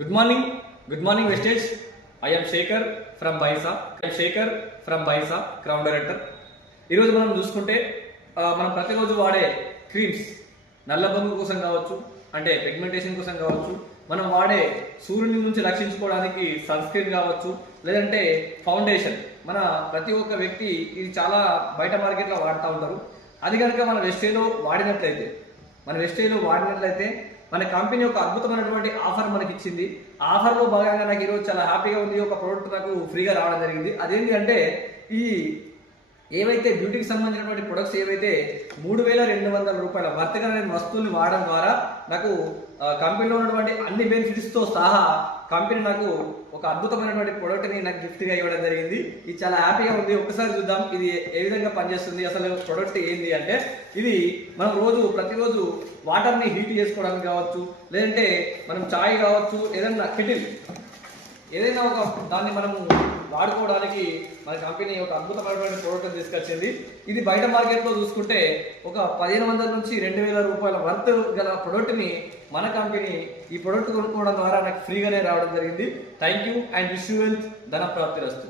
Good morning, Vestige. I am Shekhar from Baisa. Crown Director. ఈరోజు మనం చూసుకుంటే మనం ప్రతిరోజు వాడే క్రీమ్స్ నల్ల బొంగు కోసం కావచ్చు, అంటే పిగ్మెంటేషన్ కోసం కావచ్చు, మనం వాడే సూర్యుని నుంచి రక్షించుకోవడానికి సన్ స్క్రీన్ కావచ్చు, లేదంటే ఫౌండేషన్. మన ప్రతి ఒక్క వ్యక్తి ఇది చాలా బయట మార్కెట్లో వాడుతూ ఉంటారు. అది కనుక మన వెస్టేజ్లో వాడినట్లయితే మన కంపెనీ ఒక అద్భుతమైనటువంటి ఆఫర్ మనకి ఇచ్చింది. ఆఫర్లో భాగంగా నాకు ఈరోజు చాలా హ్యాపీగా ఉంది. ఒక ప్రోడక్ట్ నాకు ఫ్రీగా రావడం జరిగింది. అదేంటి అంటే ఈ ఏవైతే బ్యూటీకి సంబంధించినటువంటి ప్రొడక్ట్స్ ఏవైతే 3200 రూపాయల వర్తకమైన వస్తువుల్ని వాడడం ద్వారా నాకు కంపెనీలో ఉన్నటువంటి అన్ని బెనిఫిట్స్తో సహా కంపెనీ నాకు ఒక అద్భుతమైనటువంటి ప్రోడక్ట్ని నాకు గిఫ్ట్గా ఇవ్వడం జరిగింది. ఇది చాలా హ్యాపీగా ఉంది. ఒకసారి చూద్దాం ఇది ఏ విధంగా పనిచేస్తుంది. అసలు ప్రోడక్ట్ ఏంటి అంటే, ఇది మనం ప్రతిరోజు వాటర్ని హీట్ చేసుకోవడానికి కావచ్చు, లేదంటే మనం చాయ్ కావచ్చు, ఏదైనా ఒక దాన్ని మనము వాడుకోవడానికి మన కంపెనీ ఒక అద్భుతమైనటువంటి ప్రోడక్ట్ తీసుకొచ్చింది. ఇది బయట మార్కెట్లో చూసుకుంటే ఒక 1500 నుంచి 2000 రూపాయల వర్త్ గల ప్రోడక్ట్ని మన కంపెనీ ఈ ప్రోడక్ట్ కొనుక్కోవడం ద్వారా నాకు ఫ్రీగానే రావడం జరిగింది. Thank you and wish you wealth, ధన ప్రాప్తిరస్తు.